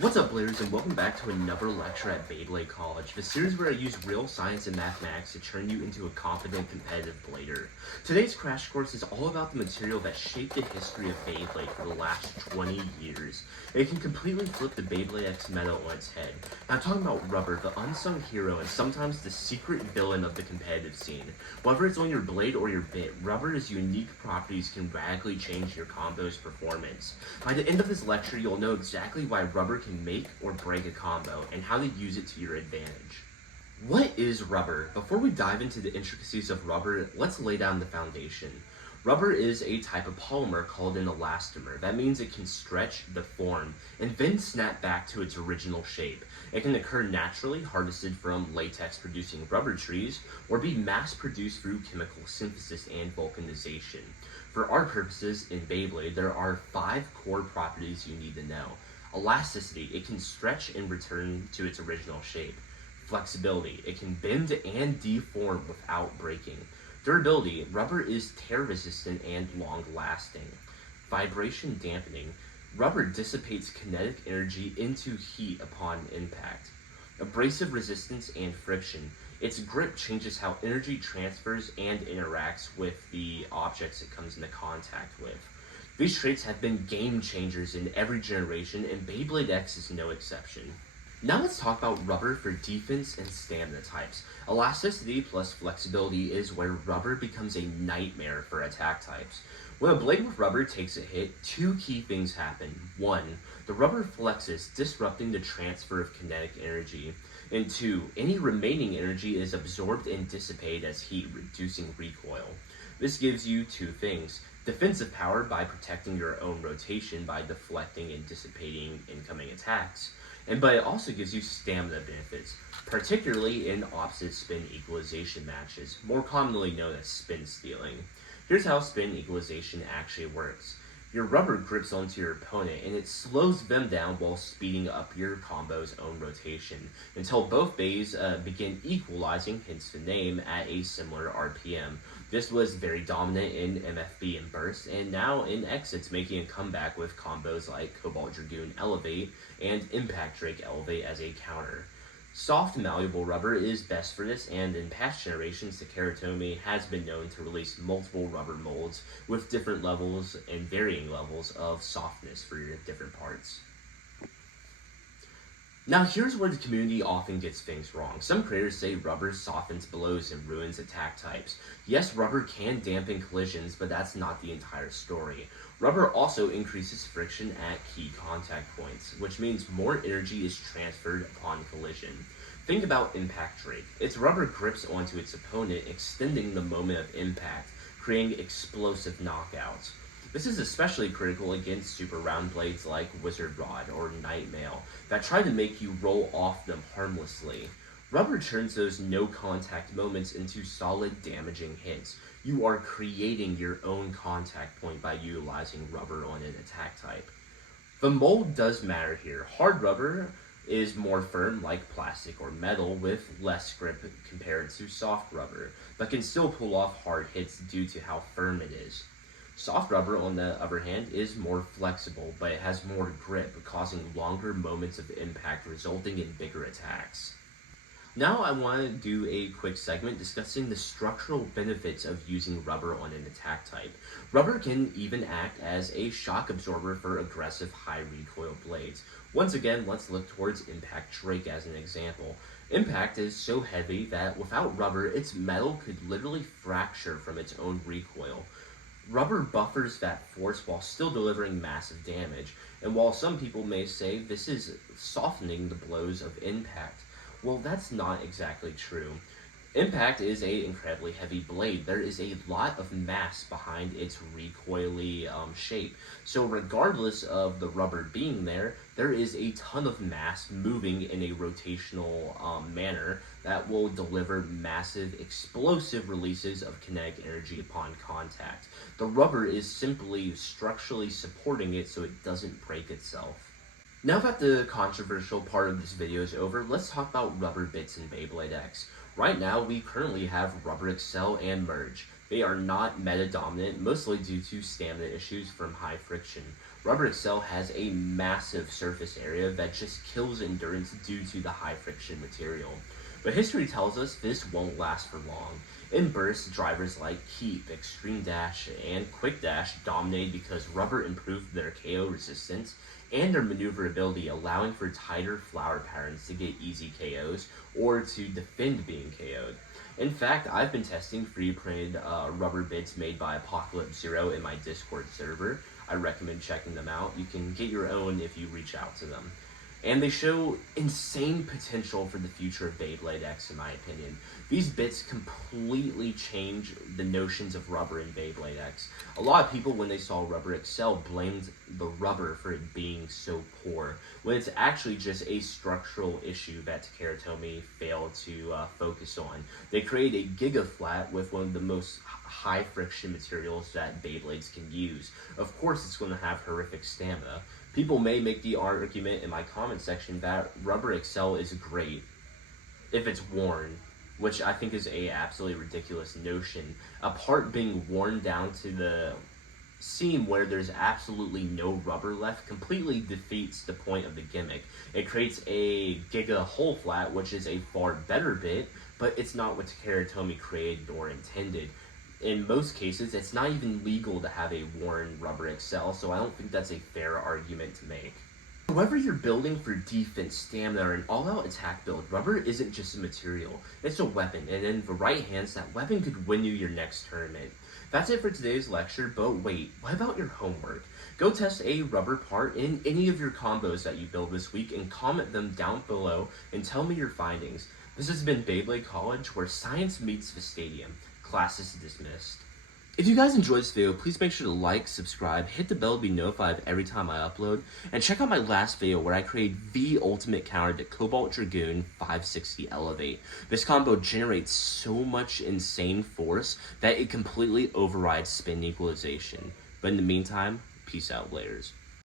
What's up, Bladers, and welcome back to another lecture at Beyblade College, the series where I use real science and mathematics to turn you into a competent, competitive blader. Today's crash course is all about the material that shaped the history of Beyblade for the last 20 years. It can completely flip the Beyblade X meta on its head. Now, I'm talking about rubber, the unsung hero and sometimes the secret villain of the competitive scene. Whether it's on your blade or your bit, rubber's unique properties can radically change your combo's performance. By the end of this lecture, you'll know exactly why rubber can make or break a combo and how to use it to your advantage. What is rubber? Before we dive into the intricacies of rubber, let's lay down the foundation. Rubber is a type of polymer called an elastomer. That means it can stretch, deform, and then snap back to its original shape. It can occur naturally, harvested from latex-producing rubber trees, or be mass-produced through chemical synthesis and vulcanization. For our purposes in Beyblade, there are 5 core properties you need to know. Elasticity, it can stretch and return to its original shape. Flexibility, it can bend and deform without breaking. Durability, rubber is tear resistant and long lasting. Vibration dampening, rubber dissipates kinetic energy into heat upon impact. Abrasive resistance and friction, its grip changes how energy transfers and interacts with the objects it comes into contact with. These traits have been game changers in every generation, and Beyblade X is no exception. Now let's talk about rubber for defense and stamina types. Elasticity plus flexibility is where rubber becomes a nightmare for attack types. When a blade with rubber takes a hit, 2 key things happen. 1, the rubber flexes, disrupting the transfer of kinetic energy. And 2, any remaining energy is absorbed and dissipated as heat, reducing recoil. This gives you 2 things. Defensive power by protecting your own rotation by deflecting and dissipating incoming attacks. But it also gives you stamina benefits, particularly in opposite spin equalization matches, more commonly known as spin stealing. Here's how spin equalization actually works. Your rubber grips onto your opponent and it slows them down while speeding up your combo's own rotation until both bays begin equalizing, hence the name, at a similar RPM. This was very dominant in MFB and Burst, and now in X it's making a comeback with combos like Cobalt Dragoon Elevate and Impact Drake Elevate as a counter. Soft malleable rubber is best for this, and in past generations, the Keratomi has been known to release multiple rubber molds with different levels and varying levels of softness for your different parts. Now here's where the community often gets things wrong. Some creators say rubber softens blows and ruins attack types. Yes, rubber can dampen collisions, but that's not the entire story. Rubber also increases friction at key contact points, which means more energy is transferred upon collision. Think about Impact Drake. Its rubber grips onto its opponent, extending the moment of impact, creating explosive knockouts. This is especially critical against super round blades like Wizard Rod or Night Mail that try to make you roll off them harmlessly. Rubber turns those no-contact moments into solid, damaging hits. You are creating your own contact point by utilizing rubber on an attack type. The mold does matter here. Hard rubber is more firm, like plastic or metal, with less grip compared to soft rubber, but can still pull off hard hits due to how firm it is. Soft rubber, on the other hand, is more flexible, but it has more grip, causing longer moments of impact, resulting in bigger attacks. Now I want to do a quick segment discussing the structural benefits of using rubber on an attack type. Rubber can even act as a shock absorber for aggressive high recoil blades. Once again, let's look towards Impact Drake as an example. Impact is so heavy that without rubber, its metal could literally fracture from its own recoil. Rubber buffers that force while still delivering massive damage, and while some people may say this is softening the blows of impact, well, that's not exactly true. Impact is an incredibly heavy blade. There is a lot of mass behind its recoily shape. So regardless of the rubber being there, there is a ton of mass moving in a rotational manner that will deliver massive explosive releases of kinetic energy upon contact. The rubber is simply structurally supporting it so it doesn't break itself. Now that the controversial part of this video is over, let's talk about rubber bits in Beyblade X. Right now, we currently have Rubber Excel and Merge. They are not meta-dominant, mostly due to stamina issues from high friction. Rubber Excel has a massive surface area that just kills endurance due to the high friction material. But history tells us this won't last for long. In bursts, drivers like Keep, Extreme Dash, and Quick Dash dominated because rubber improved their KO resistance and their maneuverability, allowing for tighter flower patterns to get easy KOs or to defend being KO'd. In fact, I've been testing free-printed rubber bits made by Apocalypse Zero in my Discord server. I recommend checking them out. You can get your own if you reach out to them. And they show insane potential for the future of Beyblade X, in my opinion. These bits completely change the notions of rubber in Beyblade X. A lot of people, when they saw Rubber Excel, blamed the rubber for it being so poor, when it's actually just a structural issue that Takara Tomy failed to focus on. They created a Giga Flat with one of the most high friction materials that Beyblades can use. Of course, it's going to have horrific stamina. People may make the argument in my comment section that Rubber Excel is great if it's worn, which I think is a absolutely ridiculous notion. A part being worn down to the seam where there's absolutely no rubber left completely defeats the point of the gimmick. It creates a Giga Hole Flat, which is a far better bit, but it's not what Takara Tomy created or intended. In most cases, it's not even legal to have a worn Rubber Excel, so I don't think that's a fair argument to make. However you're building for defense, stamina, or an all-out attack build, rubber isn't just a material, it's a weapon, and in the right hands, that weapon could win you your next tournament. That's it for today's lecture, but wait, what about your homework? Go test a rubber part in any of your combos that you build this week and comment them down below and tell me your findings. This has been Beyblade College, where science meets the stadium. Class is dismissed. If you guys enjoyed this video, please make sure to like, subscribe, hit the bell to be notified every time I upload, and check out my last video where I created the ultimate counter to Cobalt Dragoon 560 Elevate. This combo generates so much insane force that it completely overrides spin equalization. But in the meantime, peace out, layers.